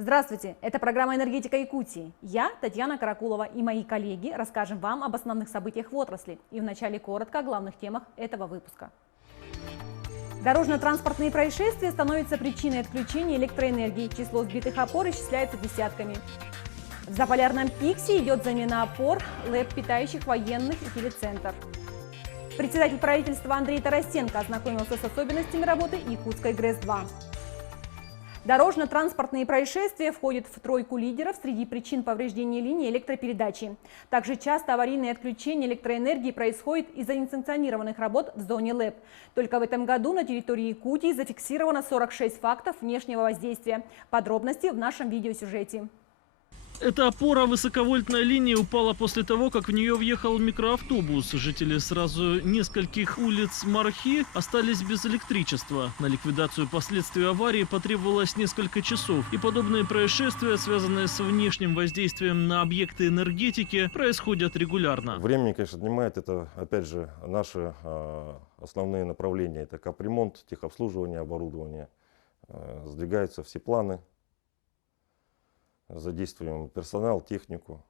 Здравствуйте! Это программа «Энергетика Якутии». Я, Татьяна Каракулова, и мои коллеги расскажем вам об основных событиях в отрасли. И вначале коротко о главных темах этого выпуска. Дорожно-транспортные происшествия становятся причиной отключения электроэнергии. Число сбитых опор исчисляется десятками. В Заполярном Пиксе идет замена опор ЛЭП, питающих военных и телецентр. Председатель правительства Андрей Тарасенко ознакомился с особенностями работы Якутской ГРЭС-2. Дорожно-транспортные происшествия входят в тройку лидеров среди причин повреждения линии электропередачи. Также часто аварийные отключения электроэнергии происходят из-за несанкционированных работ в зоне ЛЭП. Только в этом году на территории Якутии зафиксировано 46 фактов внешнего воздействия. Подробности в нашем видеосюжете. Эта опора высоковольтной линии упала после того, как в нее въехал микроавтобус. Жители сразу нескольких улиц Мархи остались без электричества. На ликвидацию последствий аварии потребовалось несколько часов. И подобные происшествия, связанные с внешним воздействием на объекты энергетики, происходят регулярно. Времени, конечно, занимает это, опять же, наши основные направления. Это капремонт, техобслуживание, оборудование. Сдвигаются все планы. Задействуем персонал, технику.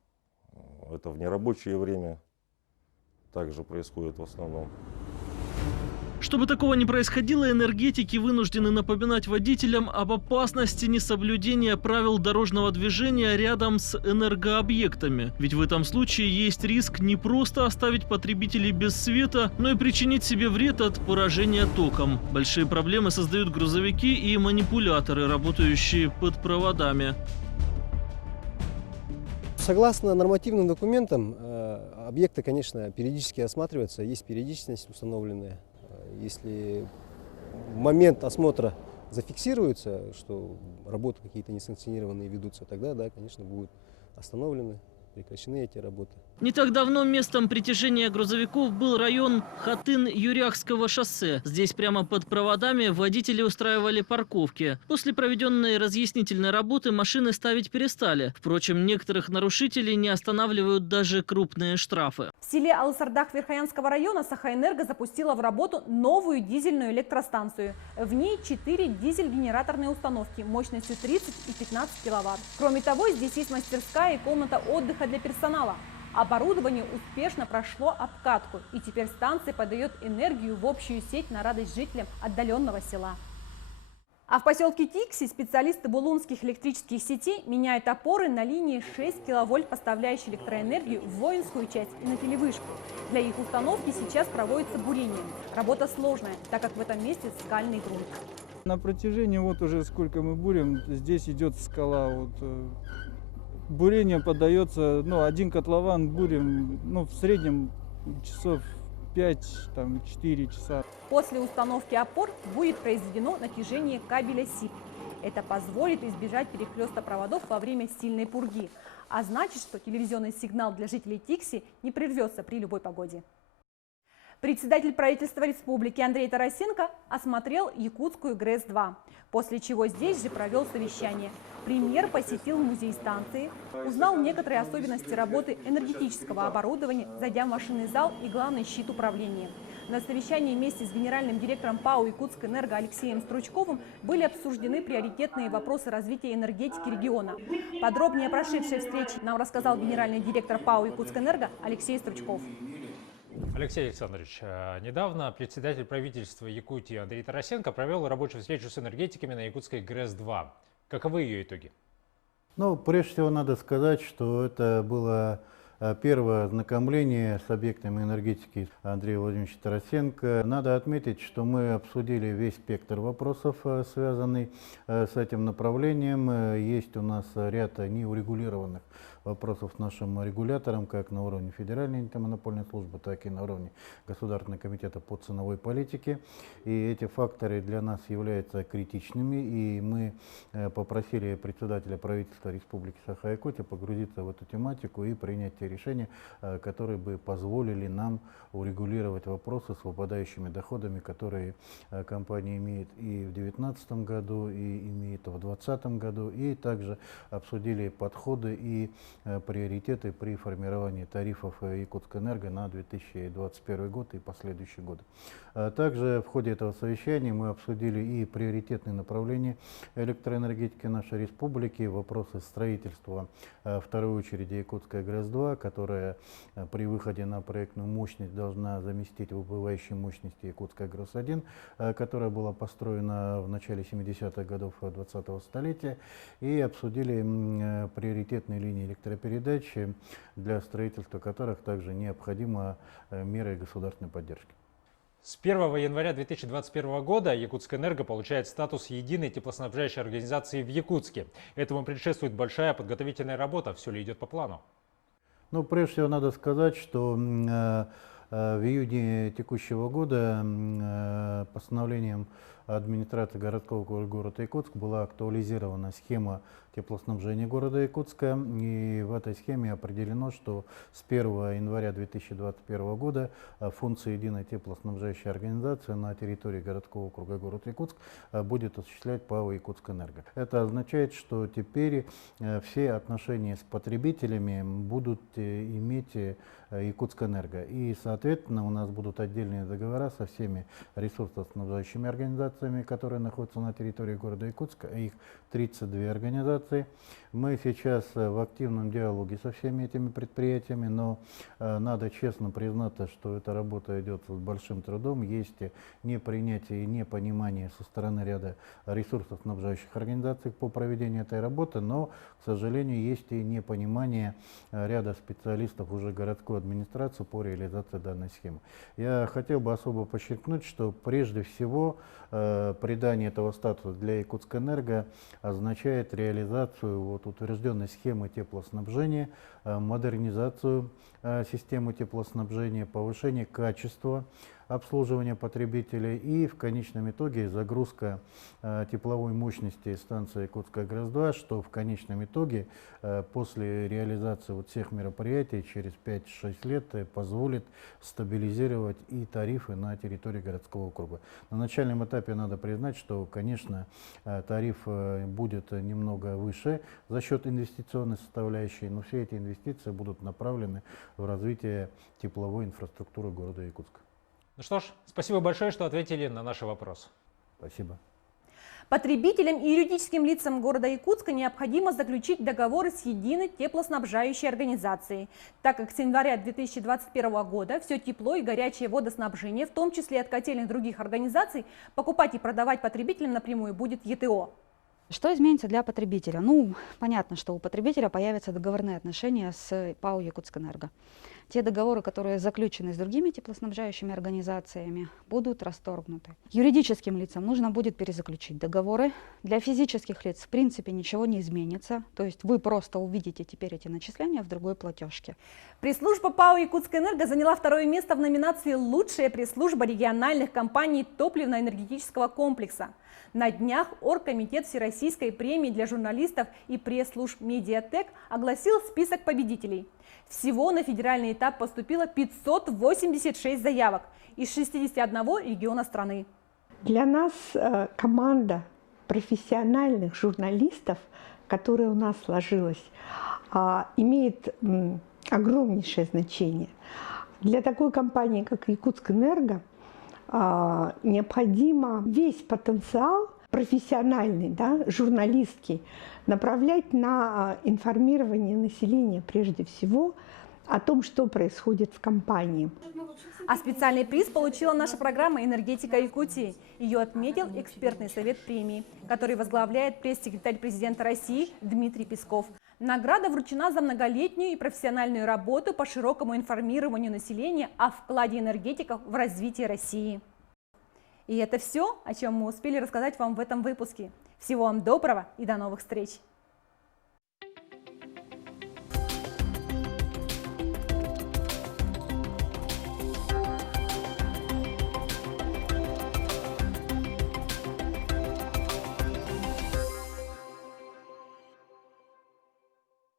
Это в нерабочее время также происходит в основном. Чтобы такого не происходило, энергетики вынуждены напоминать водителям об опасности несоблюдения правил дорожного движения рядом с энергообъектами. Ведь в этом случае есть риск не просто оставить потребителей без света, но и причинить себе вред от поражения током. Большие проблемы создают грузовики и манипуляторы, работающие под проводами. Согласно нормативным документам, объекты, конечно, периодически осматриваются, есть периодичность установленная. Если в момент осмотра зафиксируется, что работы какие-то несанкционированные ведутся, тогда, да, конечно, будут остановлены, прекращены эти работы. Не так давно местом притяжения грузовиков был район Хатын-Юрякского шоссе. Здесь прямо под проводами водители устраивали парковки. После проведенной разъяснительной работы машины ставить перестали. Впрочем, некоторых нарушителей не останавливают даже крупные штрафы. В селе Алсардах Верхоянского района Сахаэнерго запустила в работу новую дизельную электростанцию. В ней 4 дизель-генераторные установки мощностью 30 и 15 киловатт. Кроме того, здесь есть мастерская и комната отдыха для персонала. Оборудование успешно прошло обкатку, и теперь станция подает энергию в общую сеть на радость жителям отдаленного села. А в поселке Тикси специалисты булунских электрических сетей меняют опоры на линии 6 киловольт, поставляющие электроэнергию в воинскую часть и на телевышку. Для их установки сейчас проводится бурение. Работа сложная, так как в этом месте скальный грунт. На протяжении вот уже сколько мы бурим, здесь идет скала. Бурение подается, один котлован бурим, в среднем часов 5-4 часа. После установки опор будет произведено натяжение кабеля СИП. Это позволит избежать перехлеста проводов во время сильной пурги, а значит, что телевизионный сигнал для жителей Тикси не прервется при любой погоде. Председатель правительства республики Андрей Тарасенко осмотрел якутскую ГРЭС-2, после чего здесь же провел совещание. Премьер посетил музей станции, узнал некоторые особенности работы энергетического оборудования, зайдя в машинный зал и главный щит управления. На совещании вместе с генеральным директором ПАО «Якутскэнерго» Алексеем Стручковым были обсуждены приоритетные вопросы развития энергетики региона. Подробнее о прошедшей встрече нам рассказал генеральный директор ПАО «Якутскэнерго» Алексей Стручков. Алексей Александрович, недавно председатель правительства Якутии Андрей Тарасенко провел рабочую встречу с энергетиками на якутской ГРЭС-2. Каковы ее итоги? Прежде всего надо сказать, что это было первое ознакомление с объектами энергетики Андрея Владимировича Тарасенко. Надо отметить, что мы обсудили весь спектр вопросов, связанный с этим направлением. Есть у нас ряд неурегулированных вопросов с нашим регулятором, как на уровне Федеральной антимонопольной службы, так и на уровне Государственного комитета по ценовой политике. И эти факторы для нас являются критичными, и мы попросили председателя правительства Республики Саха-Якутия погрузиться в эту тематику и принять те решения, которые бы позволили нам урегулировать вопросы с выпадающими доходами, которые компания имеет и в 2019 году, и имеет в 2020 году, и также обсудили подходы и приоритеты при формировании тарифов Якутскэнерго на 2021 год и последующие годы. Также в ходе этого совещания мы обсудили и приоритетные направления электроэнергетики энергетики нашей республики, вопросы строительства, в второй очереди Якутская ГРЭС-2, которая при выходе на проектную мощность должна заместить выбывающие мощности Якутская ГРЭС-1, которая была построена в начале 70-х годов 20-го столетия, и обсудили приоритетные линии электропередачи, для строительства которых также необходимы меры государственной поддержки. С 1 января 2021 года Якутскэнерго получает статус единой теплоснабжающей организации в Якутске. Этому предшествует большая подготовительная работа. Все ли идет по плану? Ну, прежде всего надо сказать, что в июне текущего года постановлением администрации городского города Якутск была актуализирована схема теплоснабжения города Якутска. И в этой схеме определено, что с 1 января 2021 года функции единой теплоснабжающей организации на территории городского округа город Якутск будет осуществлять ПАО Якутскэнерго. Это означает, что теперь все отношения с потребителями будут иметь Якутскэнерго. И, соответственно, у нас будут отдельные договора со всеми ресурсоснабжающими организациями, которые находятся на территории города Якутска. Их 32 организации. Мы сейчас в активном диалоге со всеми этими предприятиями, но надо честно признаться, что эта работа идет с большим трудом. Есть непринятие и непонимание со стороны ряда ресурсоснабжающих организаций по проведению этой работы, но, к сожалению, есть и непонимание ряда специалистов уже городской администрации по реализации данной схемы. Я хотел бы особо подчеркнуть, что прежде всего придание этого статуса для Якутскэнерго означает реализацию утвержденной схемы теплоснабжения, модернизацию системы теплоснабжения, повышение качества обслуживания потребителей и в конечном итоге загрузка тепловой мощности станции Якутская ГРЭС-2, что в конечном итоге после реализации всех мероприятий через 5-6 лет позволит стабилизировать и тарифы на территории городского округа. На начальном этапе надо признать, что, конечно, тариф будет немного выше за счет инвестиционной составляющей, но все эти инвестиции будут направлены в развитие тепловой инфраструктуры города Якутска. Ну что ж, спасибо большое, что ответили на наши вопросы. Спасибо. Потребителям и юридическим лицам города Якутска необходимо заключить договоры с единой теплоснабжающей организацией, так как с января 2021 года все тепло и горячее водоснабжение, в том числе от котельных других организаций, покупать и продавать потребителям напрямую будет ЕТО. Что изменится для потребителя? Ну, понятно, что у потребителя появятся договорные отношения с ПАО Якутскэнерго. Те договоры, которые заключены с другими теплоснабжающими организациями, будут расторгнуты. Юридическим лицам нужно будет перезаключить договоры. Для физических лиц в принципе ничего не изменится. То есть вы просто увидите теперь эти начисления в другой платежке. Пресс-служба ПАО Якутскэнерго заняла второе место в номинации «Лучшая пресс-служба региональных компаний топливно-энергетического комплекса». На днях Оргкомитет Всероссийской премии для журналистов и пресс-служб «Медиатек» огласил список победителей. Всего на федеральный этап поступило 586 заявок из 61 региона страны. Для нас команда профессиональных журналистов, которая у нас сложилась, имеет огромнейшее значение. Для такой компании, как Якутскэнерго, необходимо весь потенциал профессиональный, журналистский, направлять на информирование населения прежде всего о том, что происходит в компании. А специальный приз получила наша программа «Энергетика Якутии». Ее отметил экспертный совет премии, который возглавляет пресс-секретарь президента России Дмитрий Песков. Награда вручена за многолетнюю и профессиональную работу по широкому информированию населения о вкладе энергетиков в развитие России. И это все, о чем мы успели рассказать вам в этом выпуске. Всего вам доброго и до новых встреч!